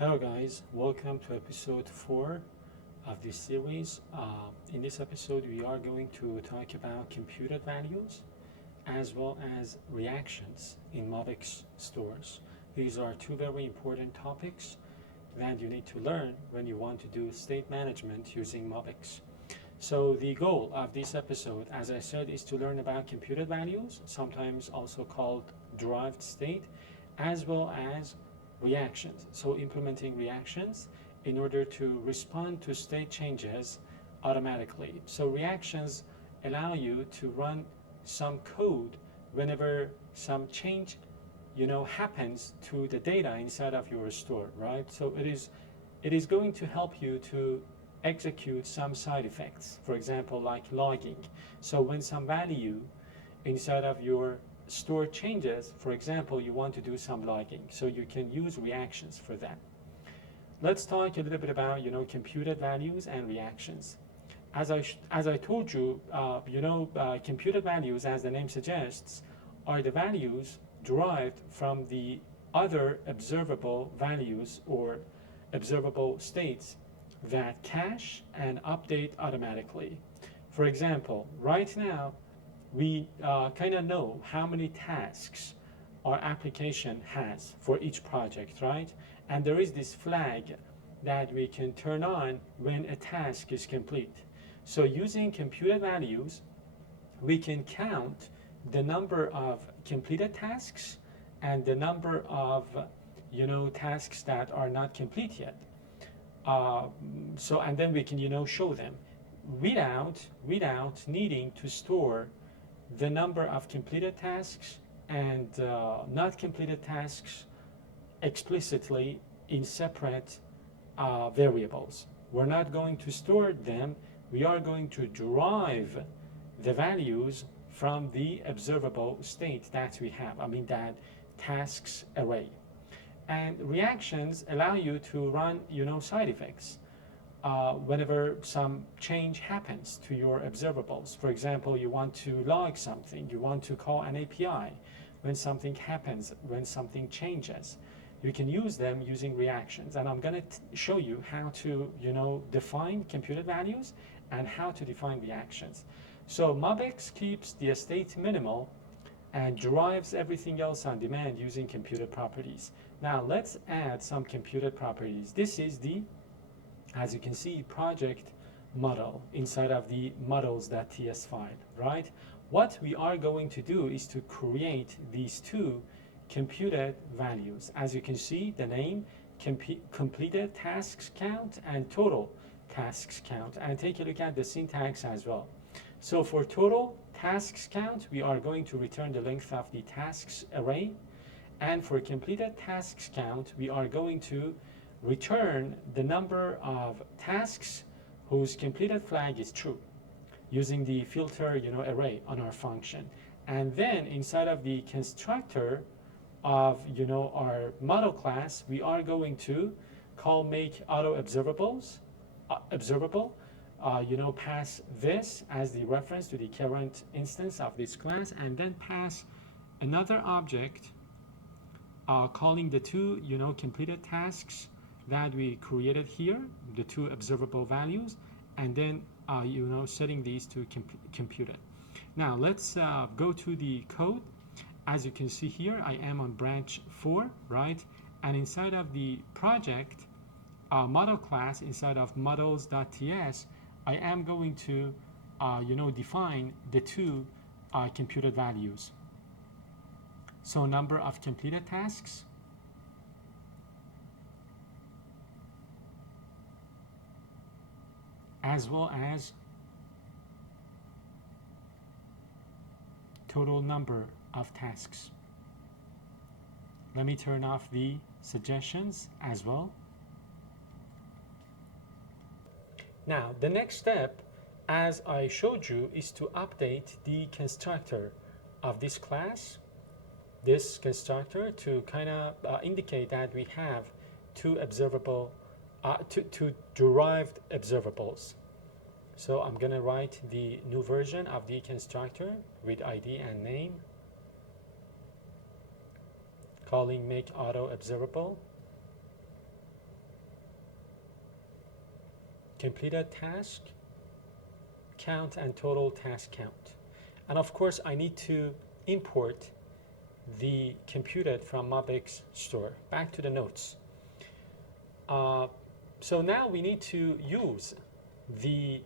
Hello guys, welcome to episode 4 of this series. In this episode we are going to talk about computed values as well as reactions in MobX stores. These are two very important topics that you need to learn when you want to do state management using MobX. So the goal of this episode, as I said, is to learn about computed values, sometimes also called derived state, as well as reactions. So implementing reactions in order to respond to state changes automatically. So reactions allow you to run some code whenever some change happens to the data inside of your store, right? So it is going to help you to execute some side effects, for example, like logging. So when some value inside of your store changes, for example, you want to do some logging, so you can use reactions for that. Let's talk a little bit about computed values and reactions. As I told you, computed values, as the name suggests, are the values derived from the other observable values or observable states that cache and update automatically. For example, right now we kind of know how many tasks our application has for each project, right? And there is this flag that we can turn on when a task is complete. So using computed values, we can count the number of completed tasks and the number of tasks that are not complete yet. And then we can show them without needing to store the number of completed tasks and not completed tasks explicitly in separate variables. We're not going to store them. We are going to derive the values from the observable state that we have. That tasks array. And reactions allow you to run side effects whenever some change happens to your observables. For example, you want to log something, you want to call an API. When something happens, when something changes, you can use them using reactions. And I'm going to show you how to define computed values and how to define reactions. So MobX keeps the state minimal and derives everything else on demand using computed properties. Now let's add some computed properties. This is the, as you can see, project model inside of the models.ts file, right? What we are going to do is to create these two computed values. As you can see, the name, completed tasks count and total tasks count. And take a look at the syntax as well. So for total tasks count, we are going to return the length of the tasks array. And for completed tasks count, we are going to return the number of tasks whose completed flag is true using the filter array on our function. And then inside of the constructor of our model class, we are going to call make auto observables observable, pass this as the reference to the current instance of this class, and then pass another object calling the two completed tasks that we created here, the two observable values, and then setting these to computed. Now let's go to the code. As you can see here, I am on branch 4, right? And inside of the project model class, inside of models.ts, I am going to define the two computed values. So number of completed tasks as well as total number of tasks. Let me turn off the suggestions as well. Now, the next step, as I showed you, is to update the constructor of this class, this constructor, to kind of indicate that we have two observable, two derived observables. So I'm going to write the new version of the constructor with ID and name, calling make auto observable, completed task count and total task count. And of course, I need to import the computed from MobX store. Back to the notes. So now we need to use the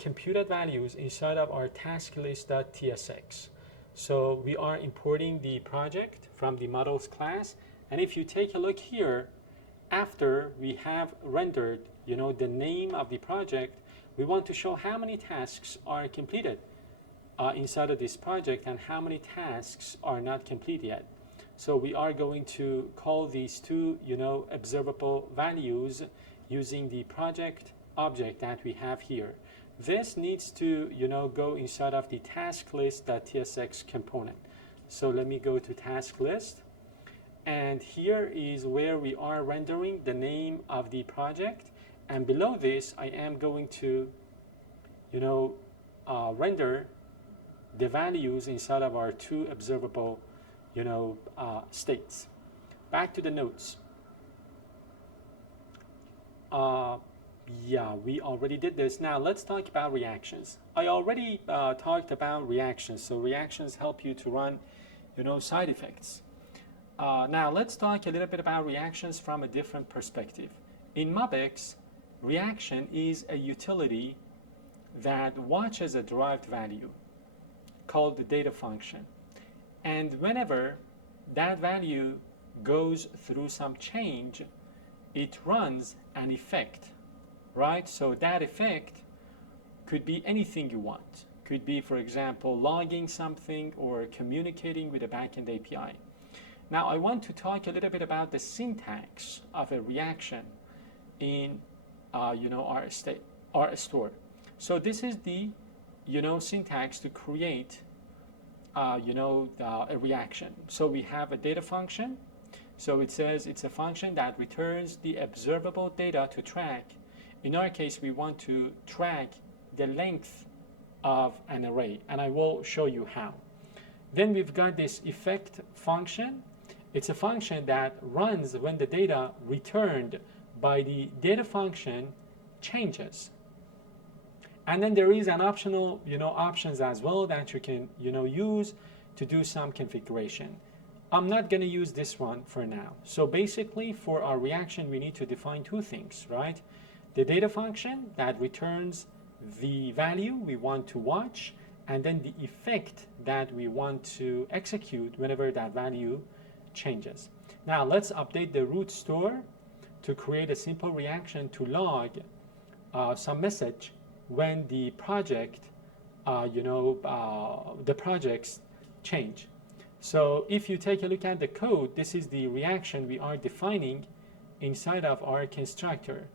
computed values inside of our task list.tsx. So we are importing the project from the models class, and if you take a look here, after we have rendered the name of the project, we want to show how many tasks are completed inside of this project and how many tasks are not complete yet. So we are going to call these two observable values using the project object that we have here. This needs to go inside of the task list.tsx component. So let me go to task list, and here is where we are rendering the name of the project, and below this I am going to render the values inside of our two observable states. Back to the notes. Yeah, we already did this. Now let's talk about reactions. I already talked about reactions. So reactions help you to run side effects. Now let's talk a little bit about reactions from a different perspective. In MobX, reaction is a utility that watches a derived value called the data function. And whenever that value goes through some change, it runs an effect, right? So that effect could be anything you want. Could be, for example, logging something or communicating with a backend API. Now I want to talk a little bit about the syntax of a reaction in our store. So this is the syntax to create a reaction. So we have a data function. So it says it's a function that returns the observable data to track. In our case, we want to track the length of an array, and I will show you how. Then we've got this effect function. It's a function that runs when the data returned by the data function changes. And then there is an optional, options as well that you can, use to do some configuration. I'm not going to use this one for now. So basically, for our reaction, we need to define two things, right? The data function that returns the value we want to watch, and then the effect that we want to execute whenever that value changes. Now let's update the root store to create a simple reaction to log some message when the project, the projects change. So if you take a look at the code, this is the reaction we are defining inside of our constructor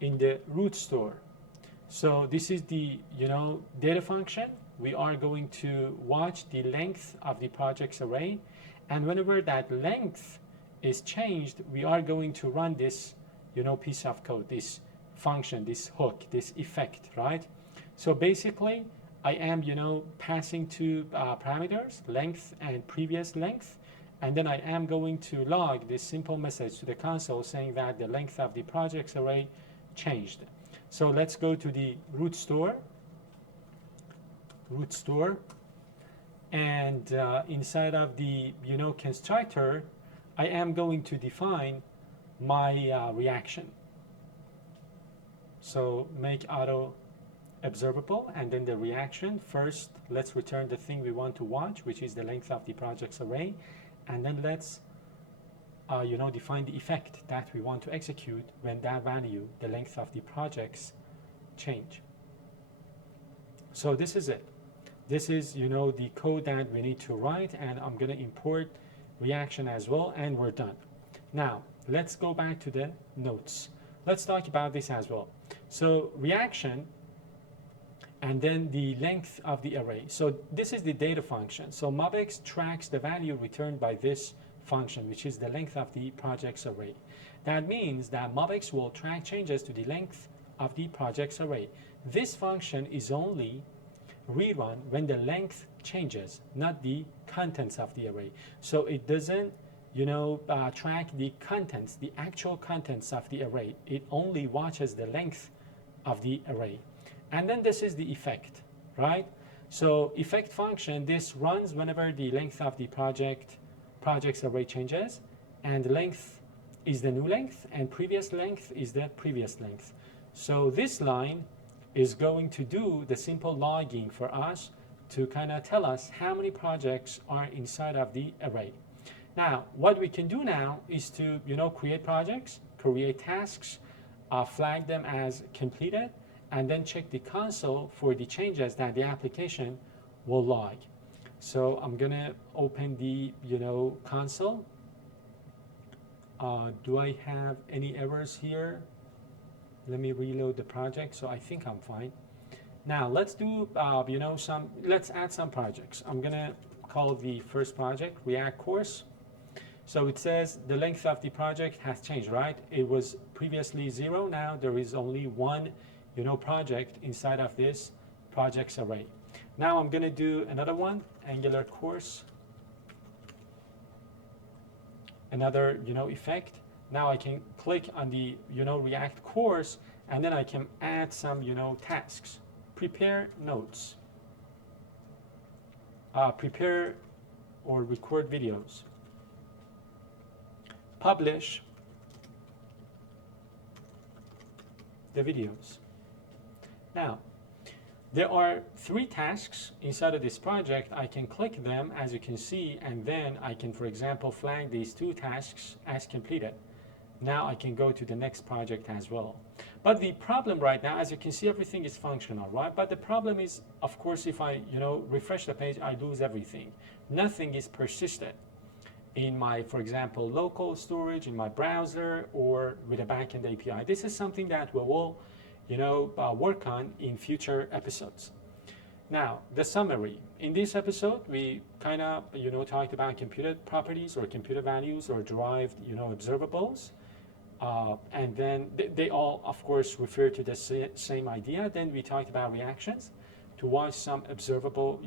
in the root store. So this is the data function. We are going to watch the length of the project's array, and whenever that length is changed, we are going to run this piece of code, this function, this hook, this effect, right? So basically I am passing two parameters, length and previous length, and then I am going to log this simple message to the console saying that the length of the project's array changed. So let's go to the root store, and inside of the constructor, I am going to define my reaction. So make auto observable, and then the reaction. First, let's return the thing we want to watch, which is the length of the project's array, and then let's define the effect that we want to execute when that value, the length of the projects, change. So this is it. This is the code that we need to write, and I'm going to import reaction as well, and we're done. Now let's go back to the notes. Let's talk about this as well. So reaction, and then the length of the array. So this is the data function. So MobX tracks the value returned by this function, which is the length of the project's array. That means that MobX will track changes to the length of the project's array. This function is only rerun when the length changes, not the contents of the array. So it doesn't track the contents, the actual contents of the array. It only watches the length of the array. And then this is the effect, right? So effect function, this runs whenever the length of the project's array changes, and length is the new length, and previous length is the previous length. So this line is going to do the simple logging for us to kind of tell us how many projects are inside of the array. Now, what we can do now is to, create projects, create tasks, flag them as completed, and then check the console for the changes that the application will log. So I'm gonna open the, console. Do I have any errors here? Let me reload the project. So I think I'm fine. Now let's do, let's add some projects. I'm gonna call the first project React course. So it says the length of the project has changed, right? It was previously 0. Now there is only one, project inside of this projects array. Now I'm going to do another one, Angular course. Another, effect. Now I can click on the, React course, and then I can add some, tasks. Prepare notes. Prepare or record videos. Publish the videos. Now, there are 3 tasks inside of this project. I can click them, as you can see, and then I can, for example, flag these 2 tasks as completed. Now I can go to the next project as well. But the problem right now, as you can see, everything is functional, right? But the problem is, of course, if I, refresh the page, I lose everything. Nothing is persisted in my, for example, local storage, in my browser, or with a backend API. This is something that we will, work on in future episodes. Now, the summary. In this episode, we kind of, talked about computed properties or computed values or derived, observables. And then they all, of course, refer to the same idea. Then we talked about reactions to watch some observable,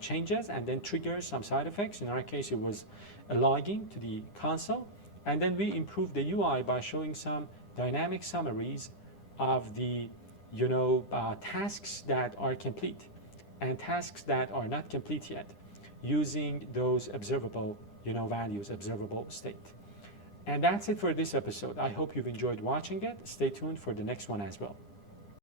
changes, and then trigger some side effects. In our case, it was a logging to the console. And then we improved the UI by showing some dynamic summaries of the, tasks that are complete and tasks that are not complete yet, using those observable, values, observable state. And that's it for this episode. I hope you've enjoyed watching it. Stay tuned for the next one as well.